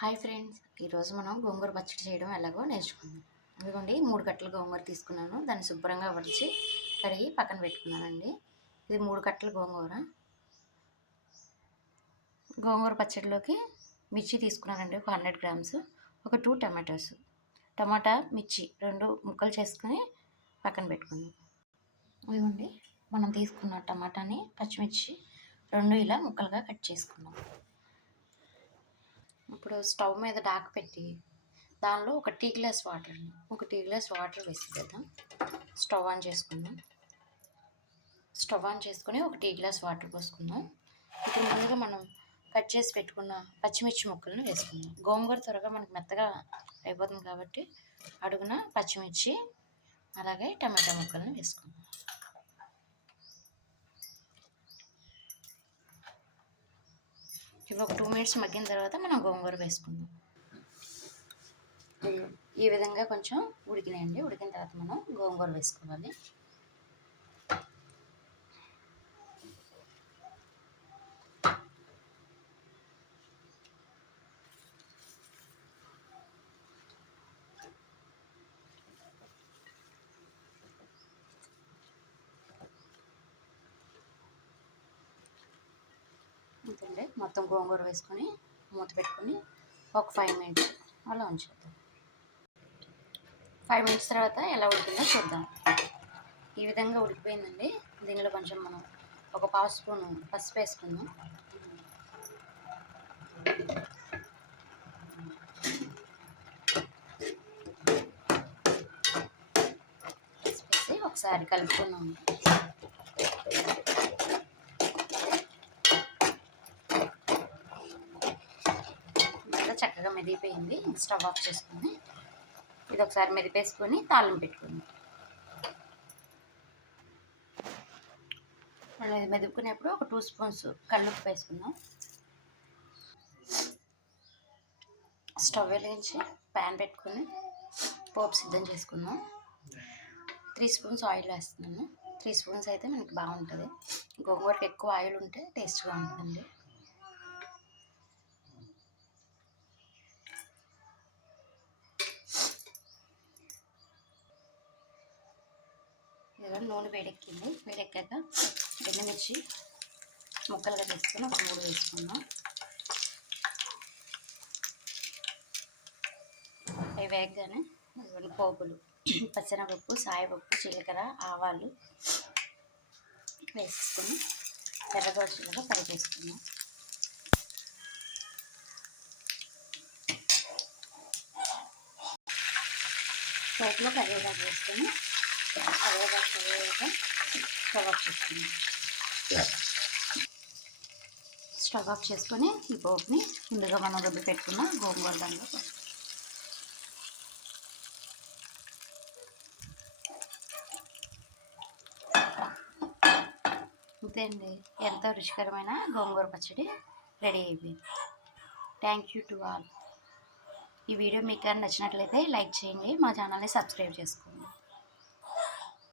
Hi friends, ఈరోజు మనం గోంగూర పచ్చడి చేయడం ఎలాగో నేర్చుకుందాం. ఇదిగోండి 3 కట్టలు గోంగూర తీసుకున్నాను. దాన్ని శుభ్రంగా వడిచి కడిగి పక్కన పెట్టుకున్నానండి. ఇది 3 కట్టలు గోంగూర పచ్చడిలోకి మిర్చి తీసుకున్నానండి, ఒక 100 గ్రామ్స్, ఒక 2 టమాటోస్, టమాటా మిర్చి 2 ముక్కలు చేసుకుని పక్కన పెట్టుకుందాం. ఇదిగోండి మనం తీసుకున్న టమాటాని పచ్చిమిర్చి 2 ఇలా ముక్కలుగా కట్ చేసుకున్నాం. ఇప్పుడు స్టవ్ మీద డాక్ పెట్టి దానిలో ఒక టీ గ్లాస్ వాటర్ వేసేద్దాం. స్టవ్ ఆన్ చేసుకుందాం. స్టవ్ ఆన్ చేసుకుని ఒక టీ గ్లాస్ వాటర్ పోసుకుందాం. ఇప్పుడు ముందుగా మనం కట్ చేసి పెట్టుకున్న పచ్చిమిర్చి ముక్కలను వేసుకుందాం. గోంగూర త్వరగా మనకు మెత్తగా అయిపోతుంది కాబట్టి అడుగున పచ్చిమిర్చి అలాగే టమాటా ముక్కలను వేసుకుందాం. ఇవి ఒక 2 మినిట్స్ మగ్గిన తర్వాత మనం గోంగూర వేసుకుందాం. ఈ విధంగా కొంచెం ఉడికినాయండి. ఉడికిన తర్వాత మనం గోంగూర వేసుకోవాలి. అంతే, మొత్తం గోంగూర వేసుకొని మూత పెట్టుకొని ఒక 5 మినిట్స్ అలా ఉంచేద్దాం. 5 మినిట్స్ తర్వాత ఎలా ఉడికిందో చూద్దాం. ఈ విధంగా ఉడికిపోయిందండి. దీనిలో కొంచెం మనం ఒక 1/2 స్పూన్ పసుపు వేసుకుందాం. పసుపు వేసి ఒకసారి కలుపుకుందాం. చక్కగా మెదిగిపోయింది. స్టవ్ ఆఫ్ చేసుకుని ఇది ఒకసారి మెదిపేసుకొని తాలింపు పెట్టుకుందాం. మళ్ళీ ఇది మెదుపుకునేప్పుడు ఒక 2 స్పూన్స్ కల్లుప్పు వేసుకుందాం. స్టవ్ వెలిగించి ప్యాన్ పెట్టుకొని పోపు సిద్ధం చేసుకుందాం. 3 స్పూన్స్ ఆయిల్ వేస్తున్నాను. 3 స్పూన్స్ అయితే మనకి బాగుంటుంది. గోంగూరకి ఎక్కువ ఆయిల్ ఉంటే టేస్ట్గా ఉంటుందండి. ఇదిగో నూనె వేడెక్కింది. వేడెక్కాక ఎండుమిర్చి ముక్కలుగా తీసుకొని ఒక 3 వేసుకుందాం. అవి వేగగానే ఇవన్నీ పోపులు పచ్చెనపప్పు, సాయపప్పు, జీలకర్ర, ఆవాలు వేసుకొని ఎర్రగొచ్చులుగా ఫ్రై చేసుకుందాం. పోపులో కరివేపాకు వేసుకొని స్టవ్ ఆఫ్ చేసుకొని ఈ పోపుని ముందుగా మనం రుబ్బి పెట్టుకున్న గోంగూర దానిలో అంతే అండి, ఎంతో రుచికరమైన గోంగూర పచ్చడి రెడీ అయిపోయింది. Thank you to all. ఈ వీడియో మీకు నచ్చినట్లయితే లైక్ చేయండి, మా ఛానల్ని సబ్స్క్రైబ్ చేసుకోండి.